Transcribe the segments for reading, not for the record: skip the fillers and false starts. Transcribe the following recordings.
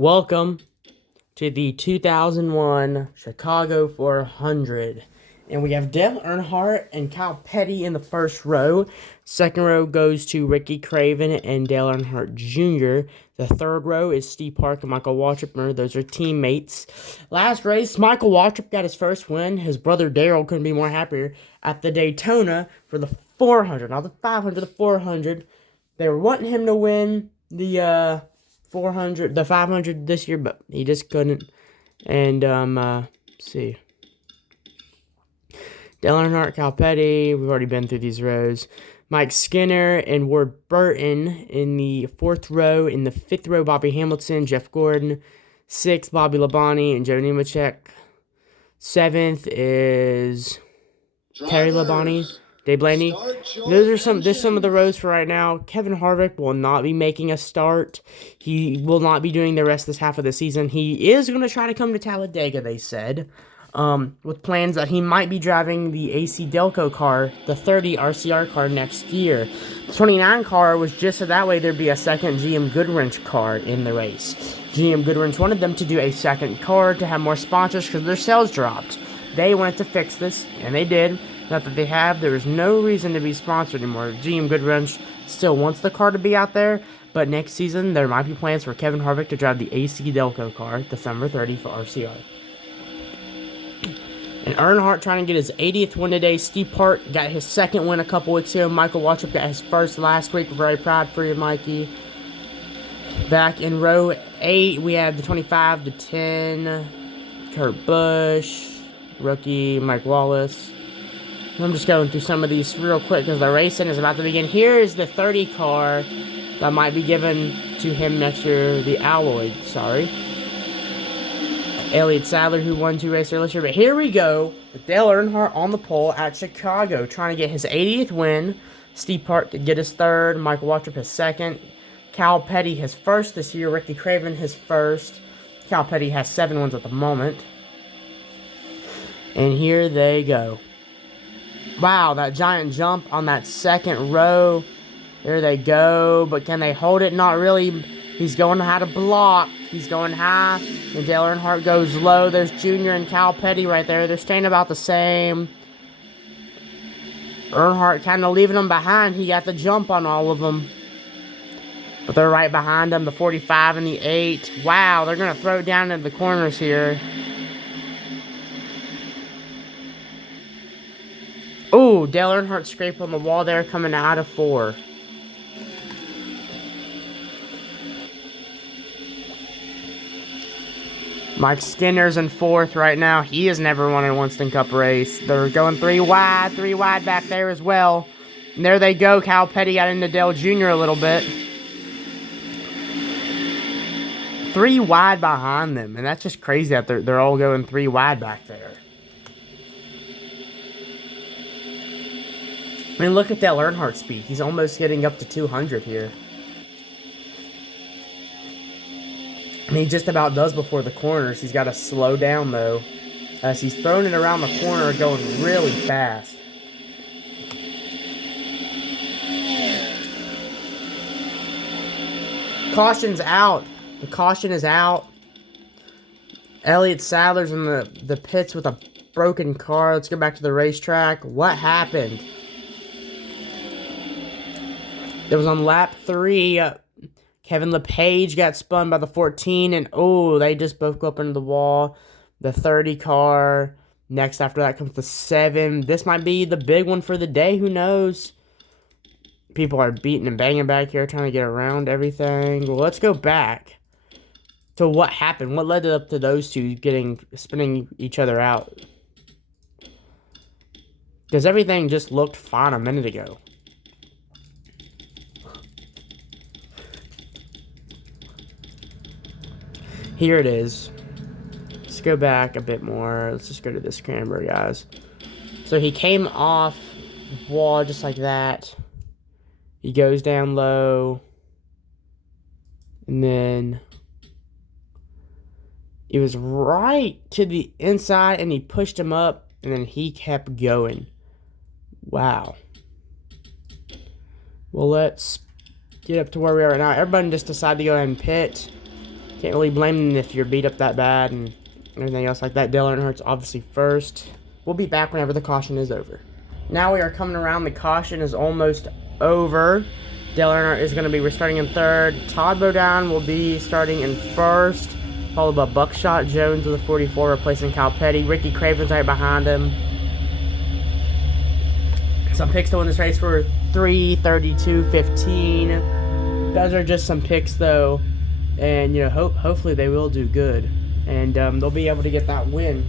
Welcome to the 2001 Chicago 400. And we have Dale Earnhardt and Kyle Petty in the first row. Second row goes to Ricky Craven and Dale Earnhardt Jr. The third row is Steve Park and Michael Waltrip. Those are teammates. Last race, Michael Waltrip got his first win. His brother Darrell couldn't be more happier at the Daytona for the 400. Not the 500, the 400. They were wanting him to win the 400, the 500 this year, but he just couldn't. And, let's see. Dale Earnhardt, Kyle Petty, we've already been through these rows. Mike Skinner and Ward Burton in the fourth row. In the fifth row, Bobby Hamilton, Jeff Gordon. Sixth, Bobby Labonte and Joe Nemechek. Seventh is Terry Labonte, Dave Blaney. There's some of the rows for right now. Kevin Harvick will not be making a start. He will not be doing the rest of this half of the season. He is going to try to come to Talladega, they said, with plans that he might be driving the AC Delco car, the 30 RCR car next year. The 29 car was just so that way there'd be a second GM Goodwrench car in the race. GM Goodwrench wanted them to do a second car to have more sponsors because their sales dropped. They wanted to fix this, and they did. Not that they have. There is no reason to be sponsored anymore. GM Goodwrench still wants the car to be out there, but next season there might be plans for Kevin Harvick to drive the AC Delco car, December 30 for RCR. And Earnhardt trying to get his 80th win today. Steve Park got his second win a couple weeks ago. Michael Waltrip got his first last week. We're very proud for you, Mikey. Back in row 8, we have the 25, the 10, Kurt Busch, rookie Mike Wallace. I'm just going through some of these real quick because the racing is about to begin. Here is the 30 car that might be given to him next year. The Alloy, sorry. Elliott Sadler, who won 2 races last year. But here we go with Dale Earnhardt on the pole at Chicago, trying to get his 80th win. Steve Park to get his third. Michael Waltrip his second. Kyle Petty his first this year. Ricky Craven his first. Kyle Petty has 7 wins at the moment. And here they go. Wow, that giant jump on that second row. There they go. But can they hold it? Not really. He's going high to block. He's going high. And Dale Earnhardt goes low. There's Junior and Kyle Petty right there. They're staying about the same. Earnhardt kind of leaving them behind. He got the jump on all of them. But they're right behind him. The 45 and the 8. Wow, they're going to throw it down into the corners here. Oh, Dale Earnhardt scraped on the wall there coming out of 4. Mike Skinner's in 4th right now. He has never won a Winston Cup race. They're going 3 wide back there as well. And there they go. Kyle Petty got into Dale Jr. a little bit. 3 wide behind them. And that's just crazy that they're all going 3 wide back there. I mean, look at Dale Earnhardt's speed. He's almost getting up to 200 here. I mean, he just about does before the corners. He's got to slow down, though, as he's throwing it around the corner going really fast. Caution's out. The caution is out. Elliott Sadler's in the pits with a broken car. Let's go back to the racetrack. What happened? It was on lap 3. Kevin LePage got spun by the 14, and oh, they just both go up into the wall. The 30 car. Next after that comes the 7. This might be the big one for the day. Who knows? People are beating and banging back here, trying to get around everything. Well, let's go back to what happened. What led up to those two spinning each other out? Because everything just looked fine a minute ago. Here it is. Let's go back a bit more. Let's just go to this camera, guys. So he came off the wall just like that. He goes down low. And then it was right to the inside, and he pushed him up, and then he kept going. Wow. Well, let's get up to where we are right now. Everybody just decided to go ahead and pit. Can't really blame them if you're beat up that bad and everything else like that. Dale Earnhardt's obviously first. We'll be back whenever the caution is over. Now we are coming around. The caution is almost over. Dale Earnhardt is going to be restarting in third. Todd Bodine will be starting in first, followed by Buckshot Jones with a 44, replacing Kyle Petty. Ricky Craven's right behind him. Some picks to win this race were 3, 32, 15. Those are just some picks, though. And, you know, hopefully they will do good. And they'll be able to get that win.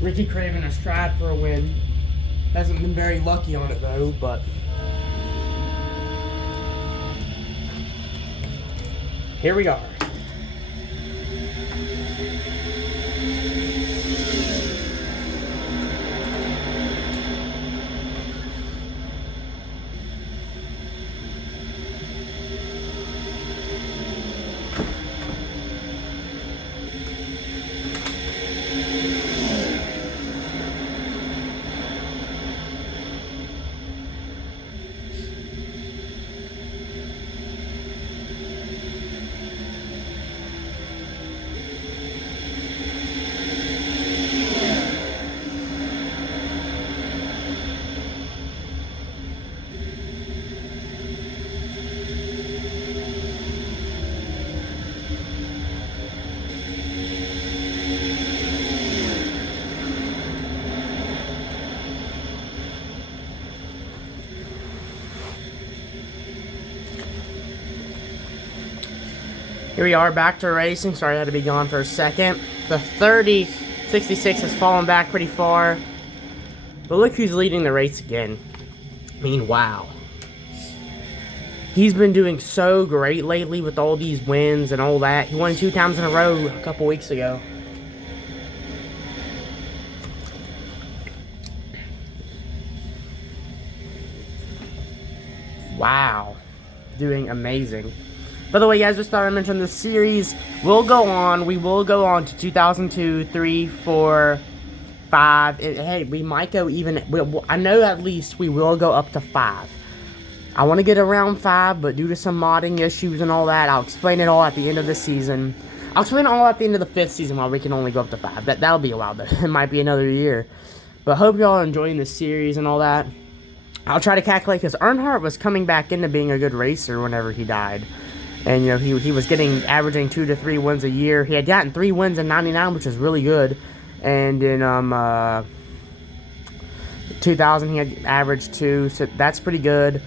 Ricky Craven has tried for a win. Hasn't been very lucky on it, though, but... here we are. Here we are, back to racing. Sorry I had to be gone for a second. The 30-66 has fallen back pretty far. But look who's leading the race again. I mean, wow. He's been doing so great lately with all these wins and all that. He won 2 times in a row a couple weeks ago. Wow. Doing amazing. By the way, guys, just thought I'd mention the series will go on. We will go on to 2002, 3, 4, 5. Hey, we might go even... I know at least we will go up to 5. I want to get around 5, but due to some modding issues and all that, I'll explain it all at the end of the season. I'll explain it all at the end of the 5th season while we can only go up to 5. That'll be a while, though. It might be another year. But hope y'all are enjoying this series and all that. I'll try to calculate, because Earnhardt was coming back into being a good racer whenever he died. And, you know, he was averaging 2 to 3 wins a year. He had gotten 3 wins in 99, which is really good. And in 2000, he had averaged 2, so that's pretty good.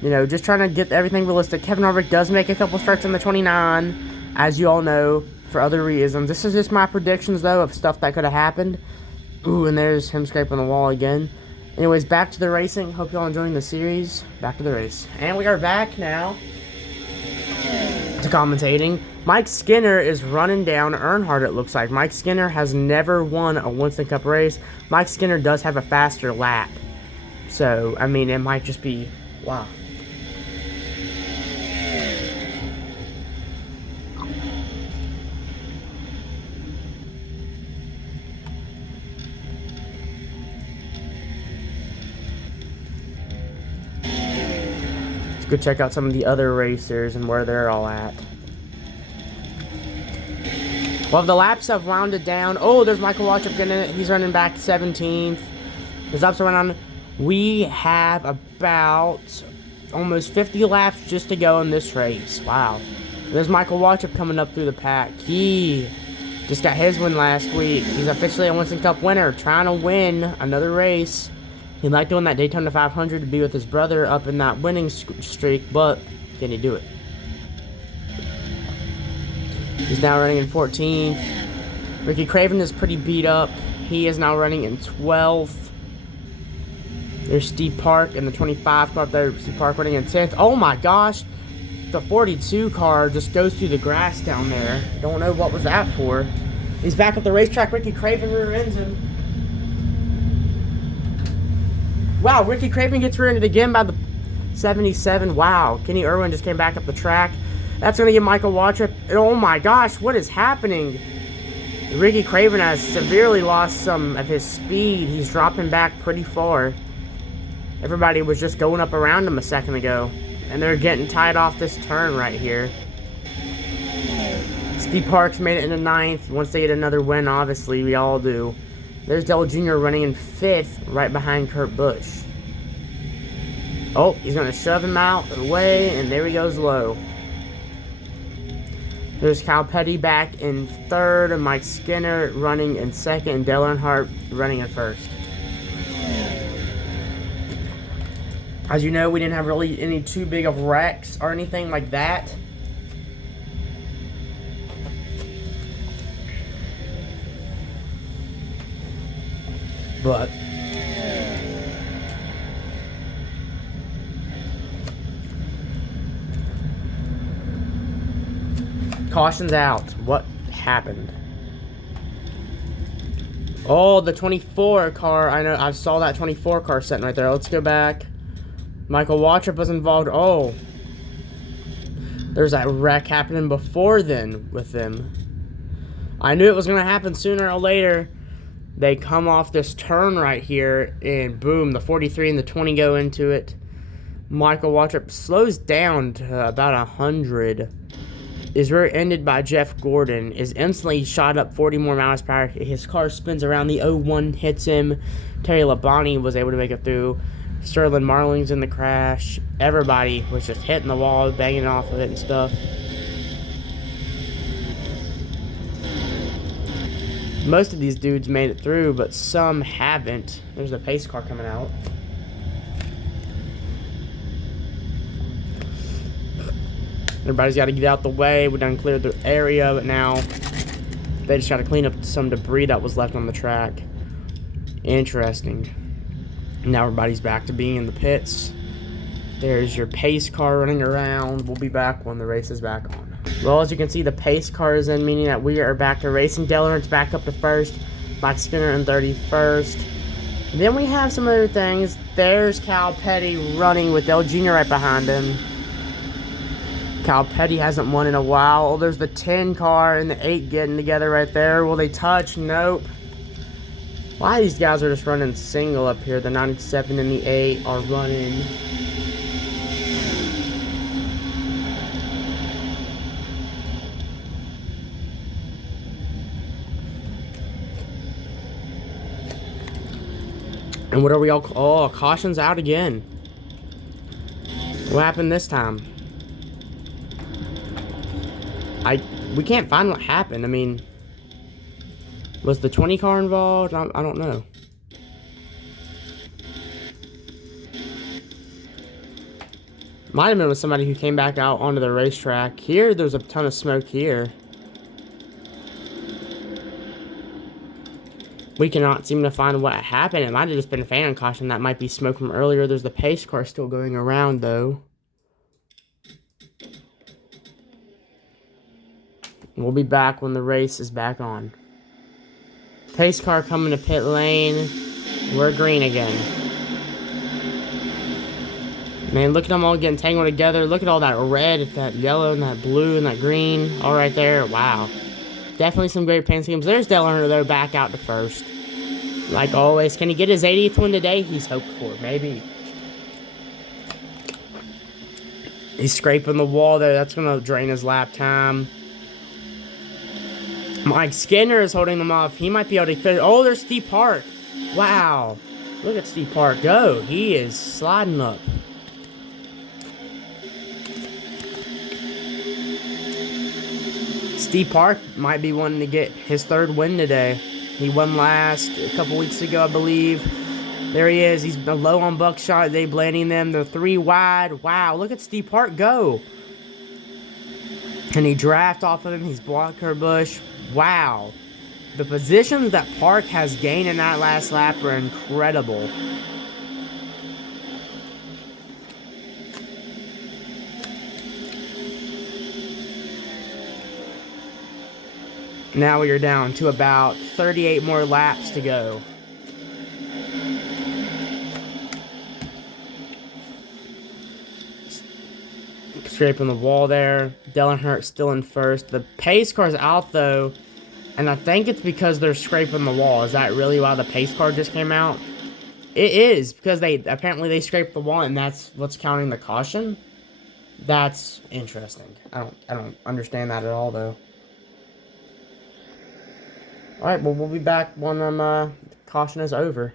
You know, just trying to get everything realistic. Kevin Harvick does make a couple starts in the 29, as you all know, for other reasons. This is just my predictions, though, of stuff that could have happened. Ooh, and there's him scraping the wall again. Anyways, back to the racing. Hope y'all enjoying the series. Back to the race. And we are back now to commentating. Mike Skinner is running down Earnhardt, it looks like. Mike Skinner has never won a Winston Cup race. Mike Skinner does have a faster lap. So, I mean, it might just be... wow. Let's go check out some of the other racers and where they're all at. Well, the laps have wounded down. Oh, there's Michael Waltrip. He's running back 17th. There's laps going on. We have about almost 50 laps just to go in this race. Wow. There's Michael Waltrip coming up through the pack. He just got his win last week. He's officially a Winston Cup winner, trying to win another race. He liked doing that Daytona 500 to be with his brother up in that winning streak, but can he do it? He's now running in 14th. Ricky Craven is pretty beat up. He is now running in 12th. There's Steve Park in the 25 car up there. Steve Park running in 10th. Oh my gosh. The 42 car just goes through the grass down there. Don't know what was that for. He's back at the racetrack. Ricky Craven rear ends him. Wow, Ricky Craven gets rear-ended again by the 77. Wow, Kenny Irwin just came back up the track. That's going to give Michael Waltrip... oh my gosh, what is happening? Ricky Craven has severely lost some of his speed. He's dropping back pretty far. Everybody was just going up around him a second ago. And they're getting tied off this turn right here. Steve Parks made it in the 9th. Once they get another win, obviously, we all do. There's Dell Jr. running in 5th, right behind Kurt Busch. Oh, he's going to shove him out of the way, and there he goes low. There's Cal Petty back in 3rd, and Mike Skinner running in 2nd, and Dale Earnhardt running in 1st. As you know, we didn't have really any too big of wrecks or anything like that. But caution's out. What happened? Oh, the 24 car. I know. I saw that 24 car sitting right there. Let's go back. Michael Waltrip was involved. Oh, there's that wreck happening before then with them. I knew it was going to happen sooner or later. They come off this turn right here, and boom, the 43 and the 20 go into it. Michael Waltrip slows down to about 100. Is rear ended by Jeff Gordon. Is instantly shot up 40 more miles per hour. His car spins around. The 01 hits him. Terry Labonte was able to make it through. Sterling Marling's in the crash. Everybody was just hitting the wall, banging off of it and stuff. Most of these dudes made it through, but some haven't. There's a pace car coming out. Everybody's got to get out the way. We done cleared the area, but now they just got to clean up some debris that was left on the track. Interesting. Now everybody's back to being in the pits. There's your pace car running around. We'll be back when the race is back on. Well, as you can see, the pace car is in, meaning that we are back to racing. Dale Earnhardt's back up to 1st. Mike Skinner in 31st. Then we have some other things. There's Cal Petty running with Dale Jr. right behind him. Cal Petty hasn't won in a while. Oh, there's the 10 car and the 8 getting together right there. Will they touch? Nope. Why these guys are just running single up here? The 97 and the 8 are running. And what are we all... Oh, caution's out again. What happened this time? We can't find what happened. I mean... Was the 20 car involved? I don't know. Might have been with somebody who came back out onto the racetrack. Here, there's a ton of smoke here. We cannot seem to find what happened. It might have just been a fan caution. That might be smoke from earlier. There's the pace car still going around, though. We'll be back when the race is back on. Pace car coming to pit lane. We're green again. Man, look at them all getting tangled together. Look at all that red, that yellow, and that blue, and that green. All right there. Wow. Definitely some great paint schemes. There's Dale Earnhardt, though, back out to 1st. Like always. Can he get his 80th win today? He's hoped for. Maybe. He's scraping the wall there. That's going to drain his lap time. Mike Skinner is holding them off. He might be able to fit. Oh, there's Steve Park. Wow. Look at Steve Park go. He is sliding up. Steve Park might be wanting to get his 3rd win today. He won last a couple weeks ago, I believe. There he is. He's low on Buckshot. They blading them. They're 3 wide. Wow. Look at Steve Park go. And he draft off of him. He's blocked Kurt Busch. Wow. The positions that Park has gained in that last lap are incredible. Now we are down to about 38 more laps to go. Scraping the wall there. Dale Earnhardt still in 1st. The pace car's out, though. And I think it's because they're scraping the wall. Is that really why the pace car just came out? It is, because apparently they scraped the wall, and that's what's counting the caution. That's interesting. I don't understand that at all, though. Alright, well, we'll be back when caution is over.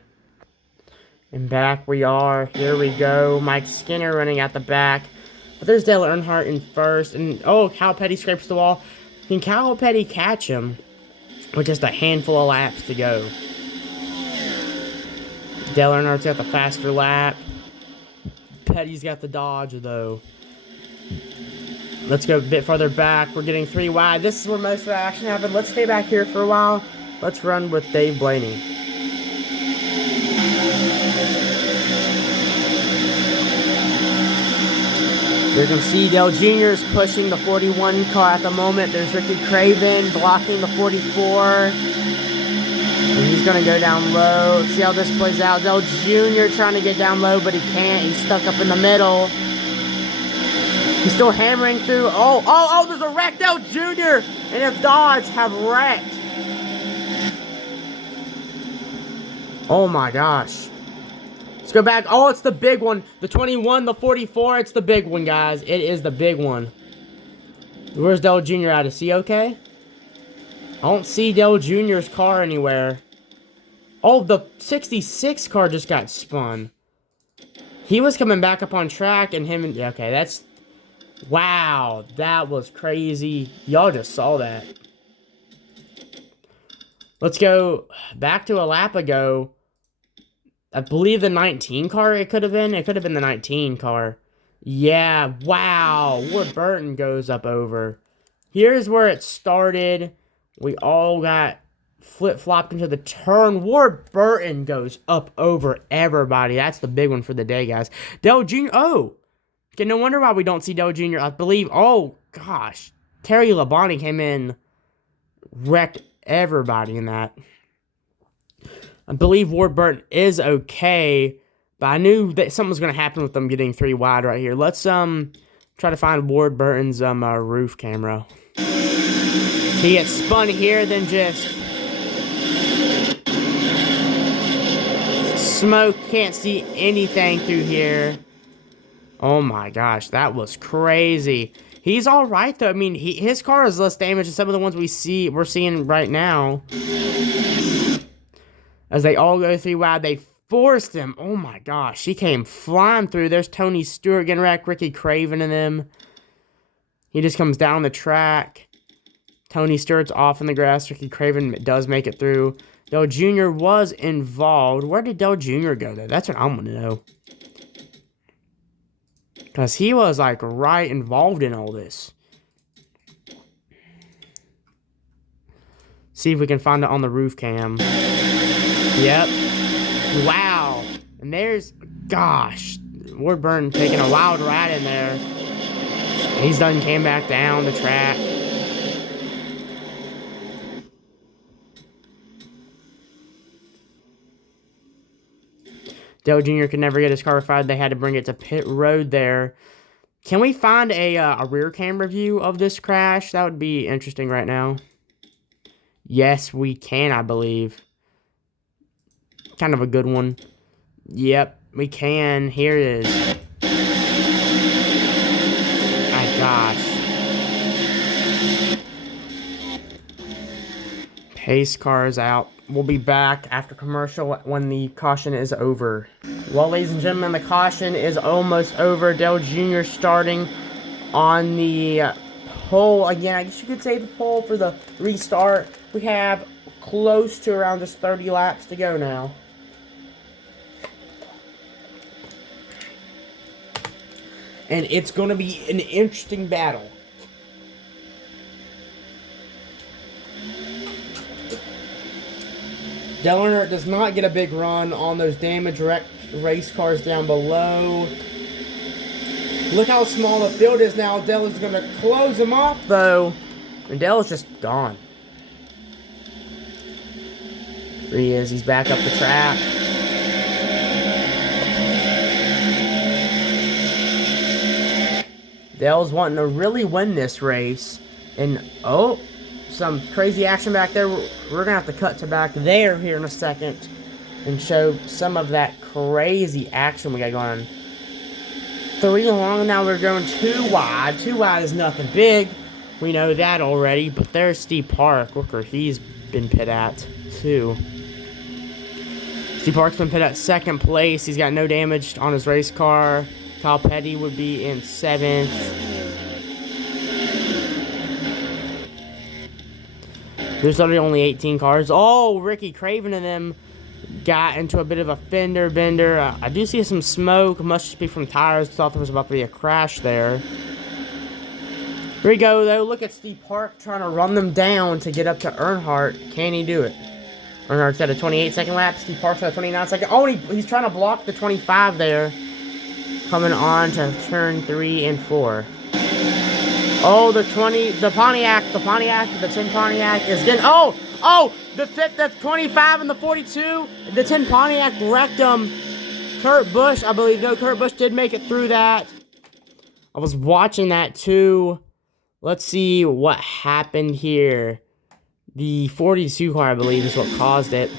And back we are. Here we go. Mike Skinner running at the back. But there's Dale Earnhardt in first. And, oh, Cal Petty scrapes the wall. Can Cal Petty catch him with just a handful of laps to go? Dale Earnhardt's got the faster lap. Petty's got the dodge, though. Let's go a bit farther back. We're getting 3 wide. This is where most of the action happened. Let's stay back here for a while. Let's run with Dave Blaney. You can see Dale Jr. is pushing the 41 car at the moment. There's Ricky Craven blocking the 44. And he's going to go down low. Let's see how this plays out. Dale Jr. trying to get down low, but he can't. He's stuck up in the middle. He's still hammering through. Oh, there's a wreck. Dale Jr. and his Dodge have wrecked. Oh my gosh. Let's go back. Oh, it's the big one. The 21, the 44. It's the big one, guys. It is the big one. Where's Dale Jr. at? Is he okay? I don't see Dale Jr.'s car anywhere. Oh, the 66 car just got spun. He was coming back up on track, and him... Okay, that's... Wow, that was crazy. Y'all just saw that. Let's go back to a lap ago. I believe the 19 car it could have been. It could have been the 19 car. Yeah, wow. Ward Burton goes up over. Here's where it started. We all got flip-flopped into the turn. Ward Burton goes up over everybody. That's the big one for the day, guys. Dale Jr. Oh. Okay, no wonder why we don't see Dale Jr. I believe. Oh, gosh. Terry Labonte came in. Wrecked everybody in that. I believe Ward Burton is okay, but I knew that something was going to happen with them getting 3 wide right here. Let's try to find Ward Burton's roof camera. He gets spun here, then just smoke. Can't see anything through here. Oh my gosh, that was crazy. He's all right though. I mean, his car is less damaged than some of the ones we're seeing right now. As they all go 3 wide, they forced him. Oh my gosh, he came flying through. There's Tony Stewart getting wrecked, Ricky Craven and them. He just comes down the track. Tony Stewart's off in the grass. Ricky Craven does make it through. Dale Jr. was involved. Where did Dale Jr. go though? That's what I'm going to know. Because he was like right involved in all this. See if we can find it on the roof cam. Yep. Wow. And there's, gosh, Ward Burton taking a wild ride in there. He's done came back down the track. Dale Jr. could never get his car fired. They had to bring it to pit road there. Can we find a rear camera view of this crash? That would be interesting right now. Yes, we can, I believe. Kind of a good one. Yep, we can. Here it is. My gosh. Pace car is out. We'll be back after commercial when the caution is over. Well, ladies and gentlemen, the caution is almost over. Dale Jr. starting on the pole. Again, I guess you could say the pole for the restart. We have close to around just 30 laps to go now. And it's going to be an interesting battle. Dale Earnhardt does not get a big run on those damaged race cars down below. Look how small the field is now. Dale is going to close him off, though. And Dale is just gone. There he is. He's back up the track. Dale's wanting to really win this race. And, oh, some crazy action back there. We're going to have to cut to back there here in a second and show some of that crazy action we got going on. 3 long, now we're going 2 wide. 2 wide is nothing big. We know that already, but there's Steve Park. Look where he's been pit at, too. Steve Park's been pit at 2nd place. He's got no damage on his race car. Kyle Petty would be in 7th. There's literally only 18 cars. Oh, Ricky Craven and them got into a bit of a fender bender. I do see some smoke. Must just be from tires. Thought there was about to be a crash there. Here we go, though. Look at Steve Park trying to run them down to get up to Earnhardt. Can he do it? Earnhardt's at a 28-second lap. Steve Park's at a 29-second. Oh, he's trying to block the 25 there. Coming on to turn 3 and 4. Oh, the Pontiac, the 10 Pontiac is getting, the 25 and the 42, the 10 Pontiac wrecked him. Kurt Busch, I believe, no, Kurt Busch did make it through that. I was watching that too. Let's see what happened here. The 42 car, I believe, is what caused it.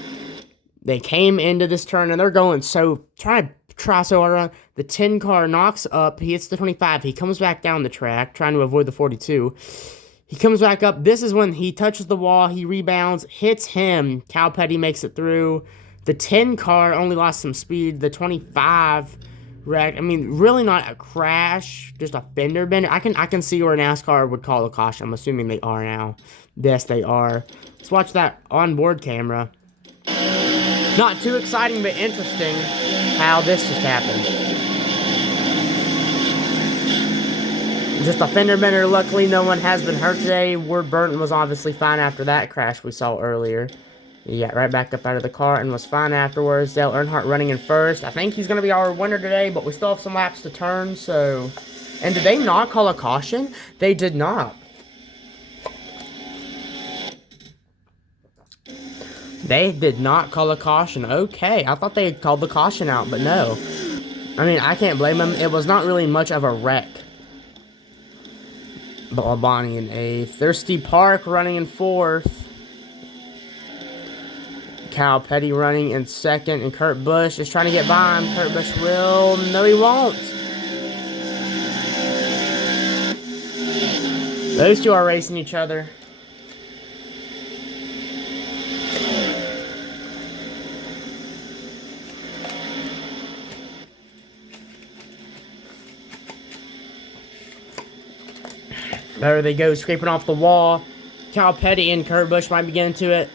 They came into this turn, and they're going trying to try so hard around. The 10 car knocks up. He hits the 25. He comes back down the track, trying to avoid the 42. He comes back up. This is when he touches the wall. He rebounds, hits him. Kyle Petty makes it through. The 10 car only lost some speed. The 25 wrecked. I mean, really not a crash, just a fender bender. I can see where NASCAR would call a caution. I'm assuming they are now. Yes, they are. Let's watch that onboard camera. Not too exciting, but interesting how this just happened. Just a fender bender. Luckily, no one has been hurt today. Ward Burton was obviously fine after that crash we saw earlier. He got right back up out of the car and was fine afterwards. Dale Earnhardt running in first. I think he's going to be our winner today, but we still have some laps to turn, so... And did they not call a caution? They did not. They did not call a caution. Okay, I thought they had called the caution out, but no. I mean, I can't blame them. It was not really much of a wreck. But Labonte in 8th. There's Steve Park running in 4th. Kyle Petty running in 2nd. And Kurt Busch is trying to get by him. Kurt Busch will. No, he won't. Those two are racing each other. There they go, scraping off the wall. Kyle Petty and Kurt Busch might be getting to it.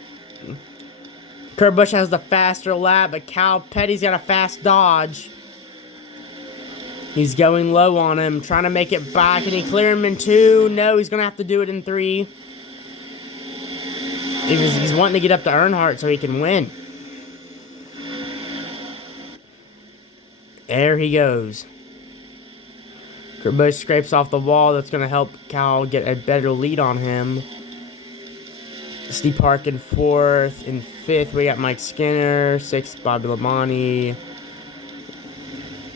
Kurt Busch has the faster lap, but Kyle Petty's got a fast dodge. He's going low on him, trying to make it by. Can he clear him in 2? No, he's going to have to do it in 3. He's wanting to get up to Earnhardt so he can win. There he goes. Kurt Busch scrapes off the wall. That's going to help Kyle get a better lead on him. Steve Park in 4th. In 5th, we got Mike Skinner. 6th, Bobby Labonte.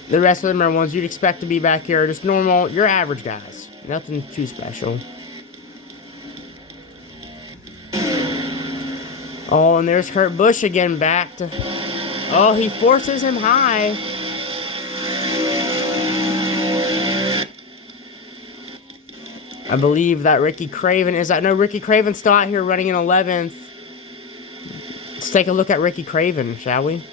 The rest of them are ones you'd expect to be back here. Just normal, your average guys. Nothing too special. Oh, and there's Kurt Busch again back to... Oh, he forces him high. I believe that Ricky Craven is that. No, Ricky Craven's still out here running in 11th. Let's take a look at Ricky Craven, shall we?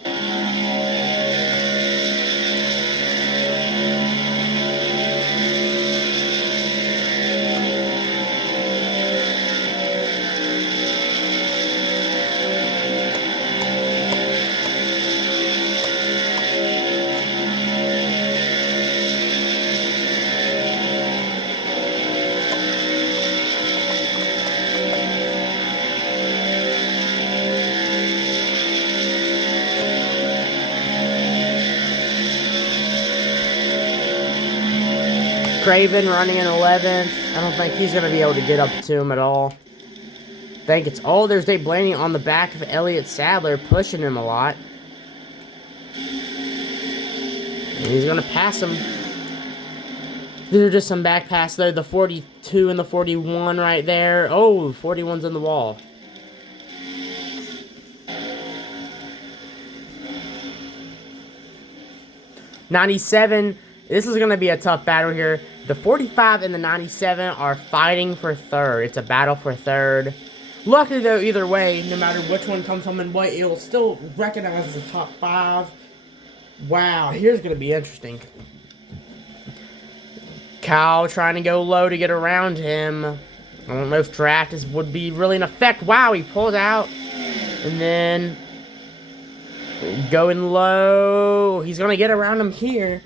Craven running in 11th. I don't think he's going to be able to get up to him at all. I think it's... Oh, there's Dave Blaney on the back of Elliott Sadler, pushing him a lot. And he's going to pass him. These are just some back pass there. The 42 and the 41 right there. Oh, 41's in the wall. '97... This is going to be a tough battle here. The 45 and the 97 are fighting for third. It's a battle for third. Luckily, though, either way, no matter which one comes home and what, it'll still recognize as a top 5. Wow, here's going to be interesting. Kyle trying to go low to get around him. I don't know if draft would be really in effect. Wow, he pulls out. And then going low. He's going to get around him here.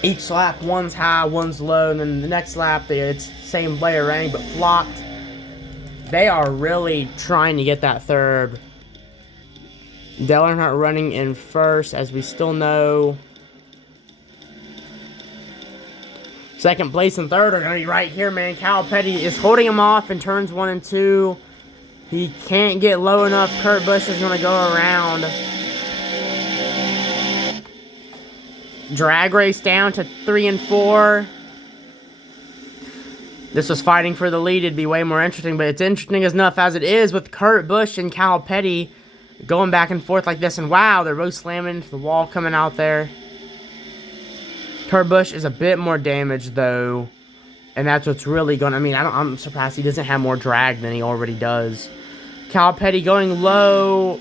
Each lap, one's high, one's low, and then the next lap, it's same player running, but flopped. They are really trying to get that third. Dale Earnhardt running in first, as we still know. Second place and third are going to be right here, man. Kyle Petty is holding him off in turns 1 and 2. He can't get low enough. Kurt Busch is going to go around. Drag race down to 3 and 4. This was fighting for the lead. It'd be way more interesting, but it's interesting enough as it is with Kurt Busch and Kyle Petty going back and forth like this. And wow, they're both slamming into the wall coming out there. Kurt Busch is a bit more damaged though, and that's what's really going. I mean, I'm surprised he doesn't have more drag than he already does. Kyle Petty going low,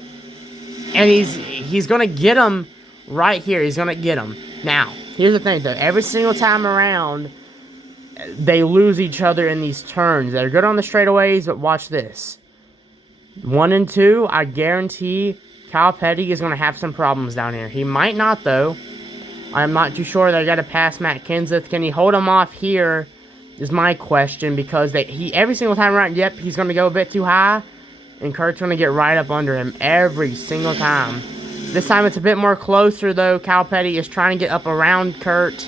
and he's going to get him right here. He's going to get him. Now, here's the thing, though. Every single time around, they lose each other in these turns. They're good on the straightaways, but watch this. 1 and 2, I guarantee Kyle Petty is going to have some problems down here. He might not, though. I'm not too sure. They got to pass Matt Kenseth. Can he hold him off here is my question, because every single time around, yep, he's going to go a bit too high, and Kurt's going to get right up under him every single time. This time it's a bit more closer, though. Kyle Petty is trying to get up around Kurt.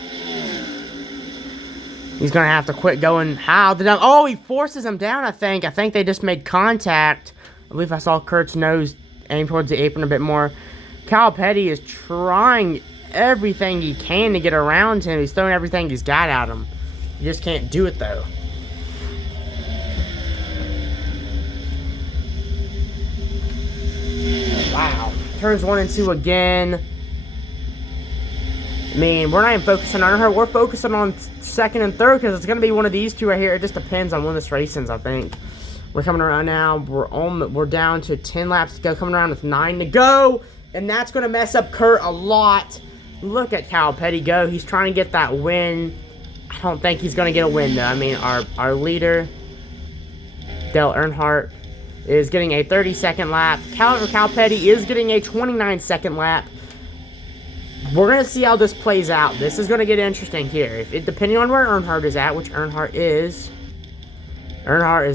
He's going to have to quit going high. Oh, he forces him down, I think. I think they just made contact. I believe I saw Kurt's nose aim towards the apron a bit more. Kyle Petty is trying everything he can to get around him. He's throwing everything he's got at him. He just can't do it, though. Wow. Turns 1 and 2 again. I mean, we're not even focusing on her. We're focusing on second and third because it's going to be one of these two right here. It just depends on when this race ends, I think. We're coming around now. We're down to 10 laps to go. Coming around with 9 to go. And that's going to mess up Kurt a lot. Look at Kyle Petty go. He's trying to get that win. I don't think he's going to get a win, though. I mean, our leader, Dale Earnhardt, is getting a 30-second lap. Kyle Petty is getting a 29-second lap. We're going to see how this plays out. This is going to get interesting here. Depending on where Earnhardt is at, which Earnhardt is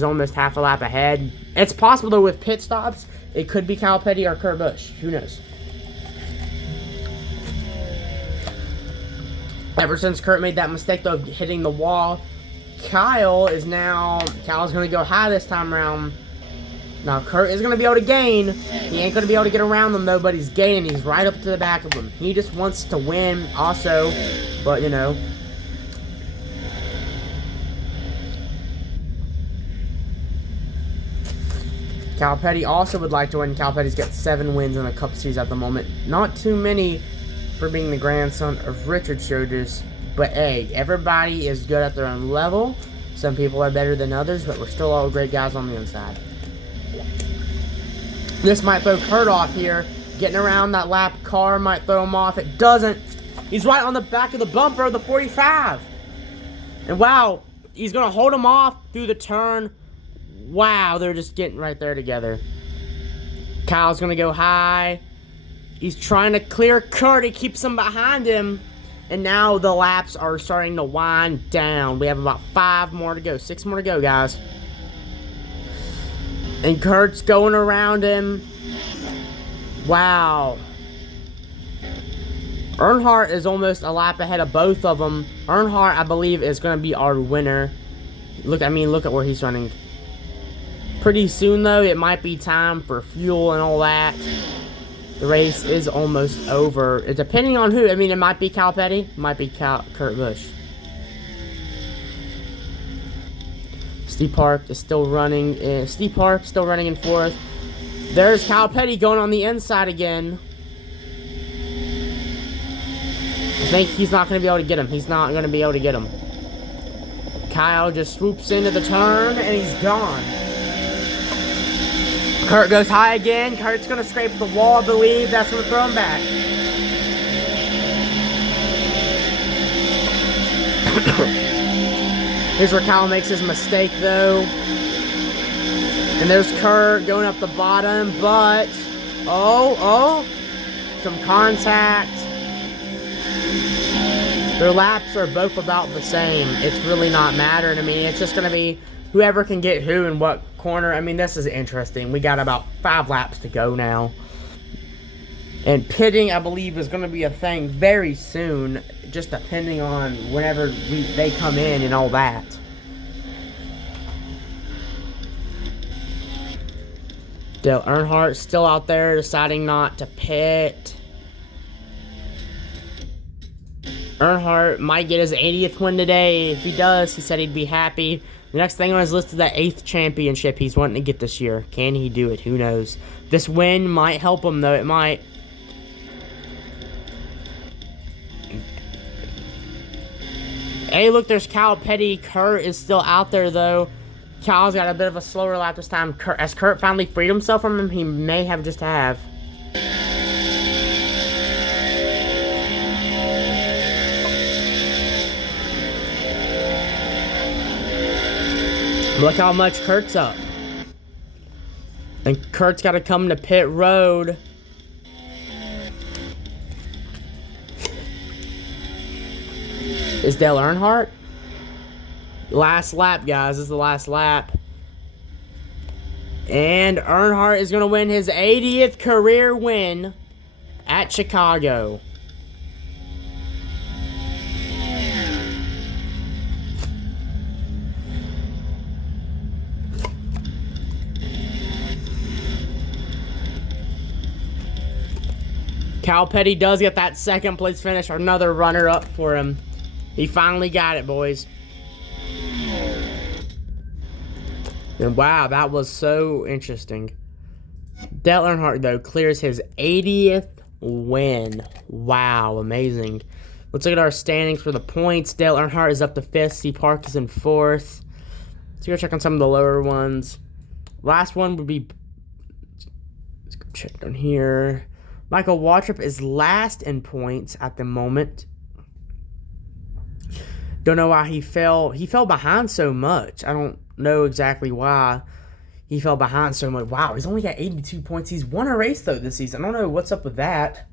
almost half a lap ahead. It's possible, though, with pit stops, it could be Kyle Petty or Kurt Busch. Who knows? Ever since Kurt made that mistake, though, of hitting the wall, Kyle's going to go high this time around. Now, Kurt is going to be able to gain. He ain't going to be able to get around them, though, but he's gaining. He's right up to the back of him. He just wants to win also, but, you know. Kyle Petty also would like to win. Kyle Petty's got 7 wins in the Cup Series at the moment. Not too many for being the grandson of Richard Childress, but, hey, everybody is good at their own level. Some people are better than others, but we're still all great guys on the inside. This might throw Kurt off here. Getting around that lap car might throw him off. It doesn't. He's right on the back of the bumper of the 45. And wow, he's going to hold him off through the turn. Wow, they're just getting right there together. Kyle's going to go high. He's trying to clear Kurt. He keeps him behind him. And now the laps are starting to wind down. We have about 5 more to go. 6 more to go, guys. And Kurt's going around him. Wow. Earnhardt is almost a lap ahead of both of them. Earnhardt, I believe, is going to be our winner. Look at where he's running. Pretty soon, though, it might be time for fuel and all that. The race is almost over. It's depending on who. I mean, it might be Kyle Petty. It might be Kurt Busch. Steve Park is still running. Steve Park still running in 4th. There's Kyle Petty going on the inside again. think he's not going to be able to get him. He's not going to be able to get him. Kyle just swoops into the turn, and he's gone. Kurt goes high again. Kurt's going to scrape the wall, I believe. That's going to throw him back. Here's where Kyle makes his mistake, though. And there's Kurt going up the bottom, but... Oh. Some contact. Their laps are both about the same. It's really not mattering to me. It's just going to be whoever can get who in what corner. I mean, this is interesting. We got about 5 laps to go now. And pitting, I believe, is going to be a thing very soon, just depending on whenever they come in and all that. Dale Earnhardt still out there deciding not to pit. Earnhardt might get his 80th win today. If he does, he said he'd be happy. The next thing on his list is that 8th championship he's wanting to get this year. Can he do it? Who knows? This win might help him, though. It might. Hey, look, there's Kyle Petty. Kurt is still out there, though. Kyle's got a bit of a slower lap this time. As Kurt finally freed himself from him, he may have just have. Look how much Kurt's up. And Kurt's got to come to pit road. Is Dale Earnhardt? Last lap, guys. This is the last lap. And Earnhardt is going to win his 80th career win at Chicago. Kyle Petty does get that second place finish, or another runner up for him. He finally got it, boys. And wow, that was so interesting. Dale Earnhardt, though, clears his 80th win. Wow, amazing. Let's look at our standings for the points. Dale Earnhardt is up to 5th. C. Park is in 4th. Let's go check on some of the lower ones. Last one would be... Let's go check down here. Michael Waltrip is last in points at the moment. Don't know why he fell. He fell behind so much. I don't know exactly why he fell behind so much. Wow, he's only got 82 points. He's won a race, though, this season. I don't know what's up with that.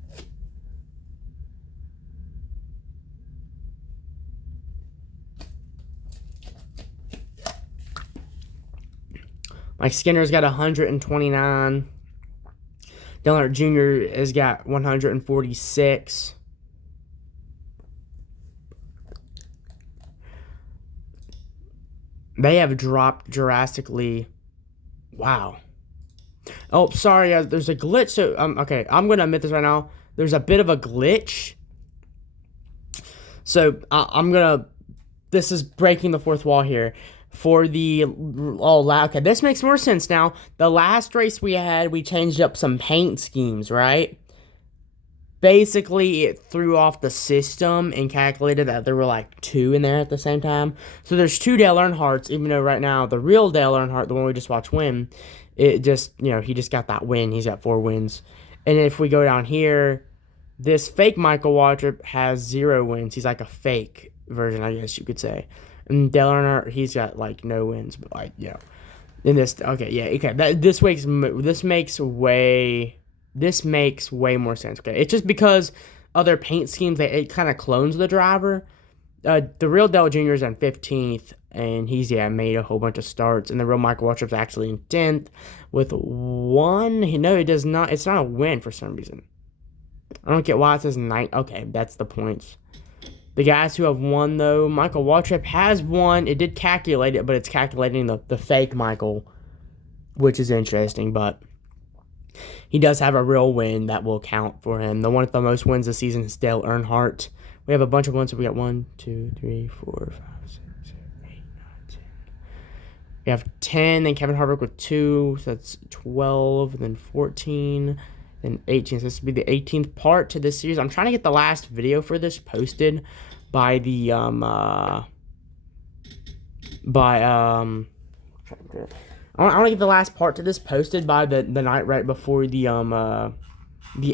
Mike Skinner's got 129. Dale Earnhardt Jr. has got 146. They have dropped drastically. Wow. Oh, sorry. There's a glitch. So, okay, I'm going to admit this right now. There's a bit of a glitch. So, this is breaking the fourth wall here. For the, okay, this makes more sense now. The last race we had, we changed up some paint schemes, right? Basically, it threw off the system and calculated that there were like 2 in there at the same time. So there's 2 Dale Earnhardts, even though right now the real Dale Earnhardt, the one we just watched win, it just, he just got that win. He's got 4 wins. And if we go down here, this fake Michael Waltrip has 0 wins. He's like a fake version, I guess you could say. And Dale Earnhardt, he's got like no wins, but like, in this, this makes way more sense. Okay, it's just because other paint schemes, it kind of clones the driver. The real Dale Jr. is in 15th, and he's made a whole bunch of starts. And the real Michael Waltrip's actually in 10th with 1. No, it does not. It's not a win for some reason. I don't get why it says 9. Okay, that's the points. The guys who have won, though, Michael Waltrip has won. It did calculate it, but it's calculating the fake Michael, which is interesting, but he does have a real win that will count for him. The one with the most wins this season is Dale Earnhardt. We have a bunch of ones. So we got 1, 2, 3, 4, 5, 6, 7, 8, 9, 10. We have 10, then Kevin Harvick with 2, so that's 12, then 14. then 18. So this will be the 18th part to this series. I'm trying to get the last video for this posted by the I want to get the last part to this posted by the night right before the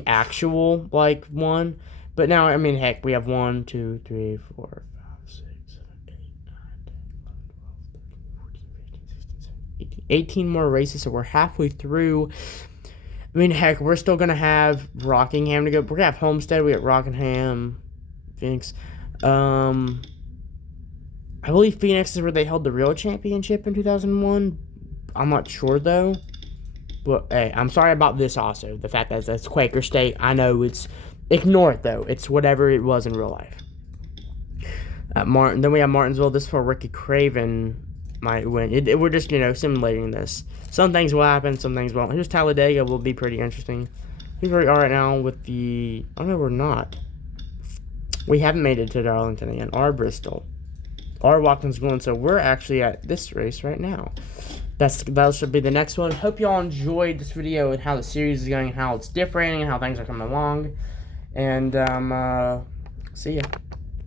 actual like one. But now, I mean, heck, we have 1, 2, 3, 4, 5, 6, 7, 8, 9, 10, 11, 12, 13, 14, 15, 16, 17, 18 more races, so we're halfway through. I mean, heck, we're still going to have Rockingham to go. We're going to have Homestead. We got Rockingham, Phoenix. I believe Phoenix is where they held the real championship in 2001. I'm not sure, though. But, hey, I'm sorry about this also. The fact that that's Quaker State. I know it's... Ignore it, though. It's whatever it was in real life. Then we have Martinsville. This is where Ricky Craven might win. We're just, simulating this. Some things will happen, some things won't. Here's Talladega. Will be pretty interesting. Here's where we are right now with the... Oh, no, we're not. We haven't made it to Darlington again. Or Bristol. Or Watkins Glen. So we're actually at this race right now. That should be the next one. Hope y'all enjoyed this video and how the series is going, how it's different, and how things are coming along. And, see ya.